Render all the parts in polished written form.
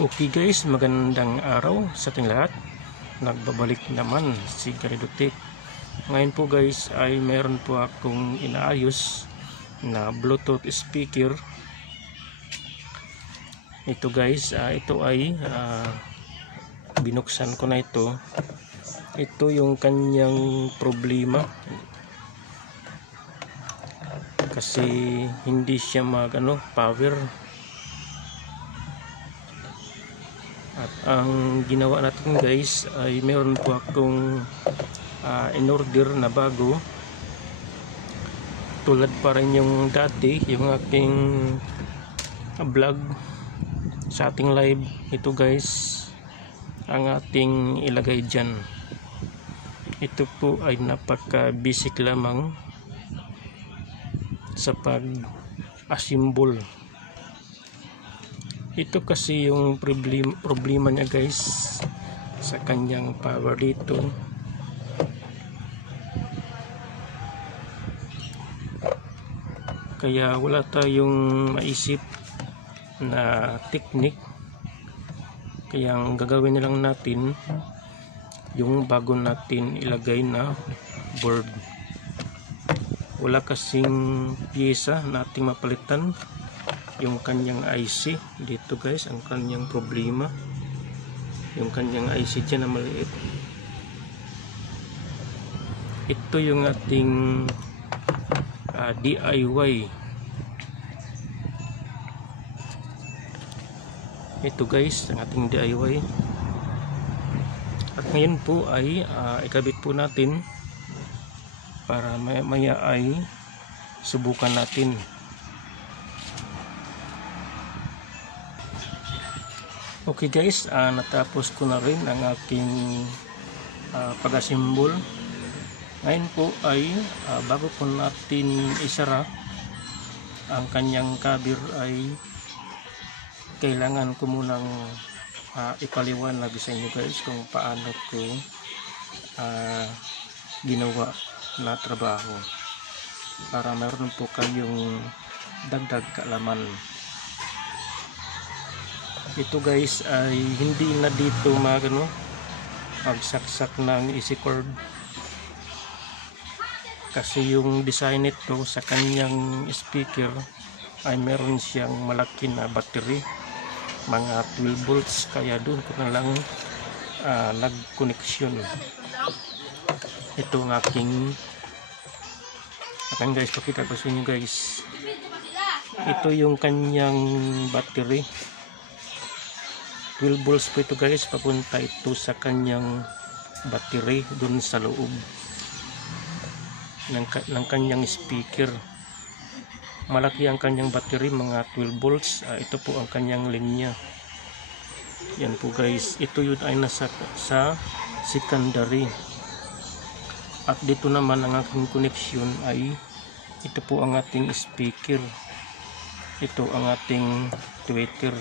Okay guys, magandang araw sa ating lahat. Nagbabalik naman si Garrido Tech. Ngayon po guys ay meron po akong inaayos na Bluetooth speaker. Ito guys, ito ay binuksan ko na ito. Ito yung kanyang problema. Kasi hindi siya power. At ang ginawa natin guys ay meron po akong in-order na bago, tulad pa rin yung dati, yung aking vlog sa ating live. Ito guys ang ating ilagay dyan. Ito po ay napaka basic lamang sa pag-assemble. Ito kasi yung problema niya guys sa kanyang power dito. Kaya wala tayong maisip na technique. Kaya ang gagawin na lang natin yung bago natin ilagay na board. Wala kasing pyesa na ating mapalitan. Yung kanyang IC dito guys, ang kanyang problema, yung kanyang IC dyan na maliit. Ito yung ating DIY. Ito guys ang ating DIY. At ngayon po ay ikabit po natin para maya ay subukan natin. Okay guys, natapos ko na rin ang aking pag-assemble. Ngayon po ay bago po natin isara ang kanyang cover ay kailangan ko munang ipaliwanag sa inyo guys kung paano ko ginawa na trabaho para mayroon po kayong dagdag kaalaman. Ito guys ay hindi na dito magsaksak ng easy cord, kasi yung design nito sa kanyang speaker ay meron siyang malaki na battery, mga 12 volts, kaya doon ko na lang nag-connection. Ito ang aking guys, pakita ko sa inyo guys. Ito yung kanyang battery, 12 volts po ito guys, papunta ito sa kanyang battery dun sa loob ng kanyang speaker. Malaki ang kanyang battery, mga 12 volts. Ito po ang kanyang linya. Yan po guys, ito yun ay nasa sa secondary. At dito naman ang aking connection ay ito po ang ating speaker, ito ang ating tweeter.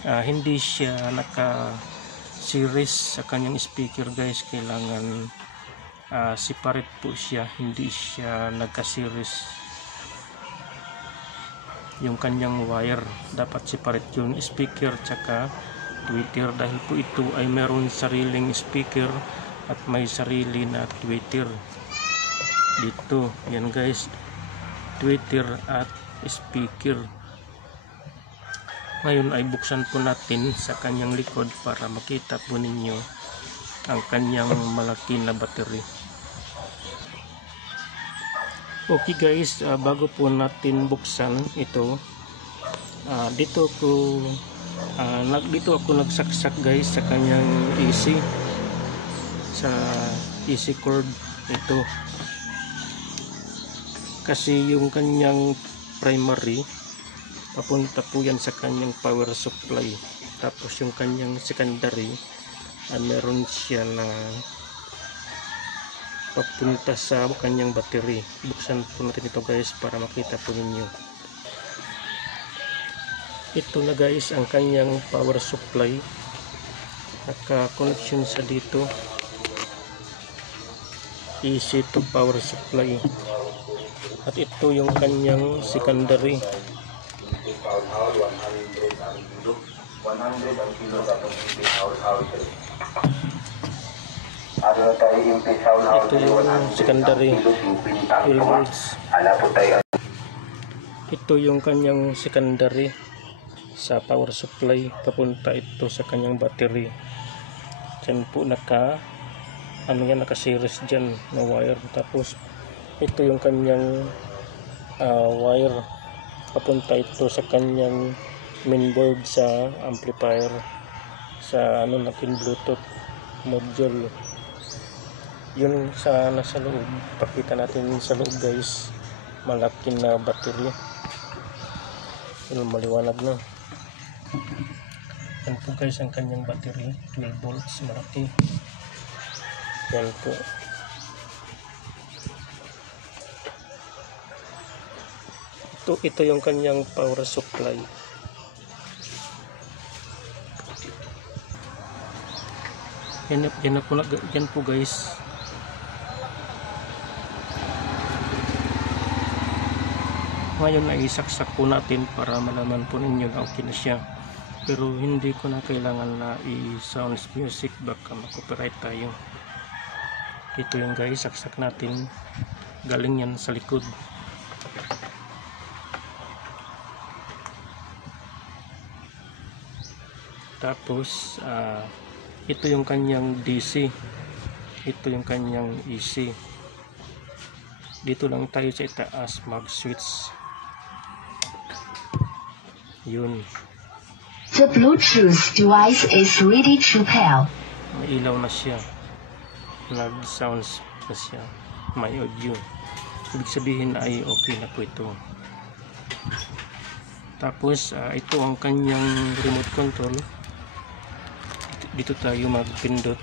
Hindi siya naka series sa kanyang speaker guys, kailangan separate po siya, hindi siya nagka series. Yung kanyang wire dapat separate, yung speaker tsaka tweeter, dahil po ito ay meron sariling speaker at may sarili na tweeter dito. Yan guys, tweeter at speaker. Ngayon ay buksan po natin sa kanyang likod para makita po ninyo ang kanyang malaki na battery. Okay guys, bago po natin buksan ito, dito ako nagsaksak guys sa kanyang AC, sa AC cord ito, kasi yung kanyang primary papunta po yan sa kanyang power supply, tapos yung kanyang secondary meron siya na papunta sa kanyang battery. Buksan po natin ito guys para makita po ninyo. Ito na guys ang kanyang power supply, naka-connection sa dito, AC to power supply. At ito yung kanyang secondary. 100 kilo dapat impis house. Ano tayo impis house? Ito yung secondary 12 volts. Ala po tayo. Ito yung kanyang secondary sa power supply, papunta ito sa kanyang battery. Diyan po naka-series dyan na wire. Tapos ito yung kanyang wire, papunta ito sa kanyang mainboard sa amplifier, sa natin Bluetooth module. Yun sa nasa loob, pakita natin sa loob guys, malaki na battery. Yun, maliwanag na. Yan po guys ang kanyang battery, 12 volts, malaki. Yan po. Ito yung kanyang power supply. Yan po guys. Ngayon ay isaksak po natin para malaman po ninyo na okay na siya. Pero hindi ko na kailangan na i-sounds music, baka ma-copyright tayo. Ito yung guys, saksak natin. Galing yan sa likod. Tapos ito yung kanyang DC, ito yung kanyang AC. Dito lang tayo sa itaas mag switch. Yun, The Bluetooth device is ready to pair. may ilaw na siya, nag sounds na siya, may audio. Ibig sabihin ay okay na po ito. Tapos ito ang kanyang remote control. Dito tayo magpindot.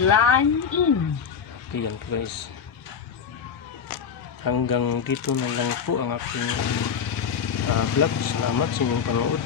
Line in. Okay yan guys. Hanggang dito na lang po ang aking vlog. Salamat sa inyong panood.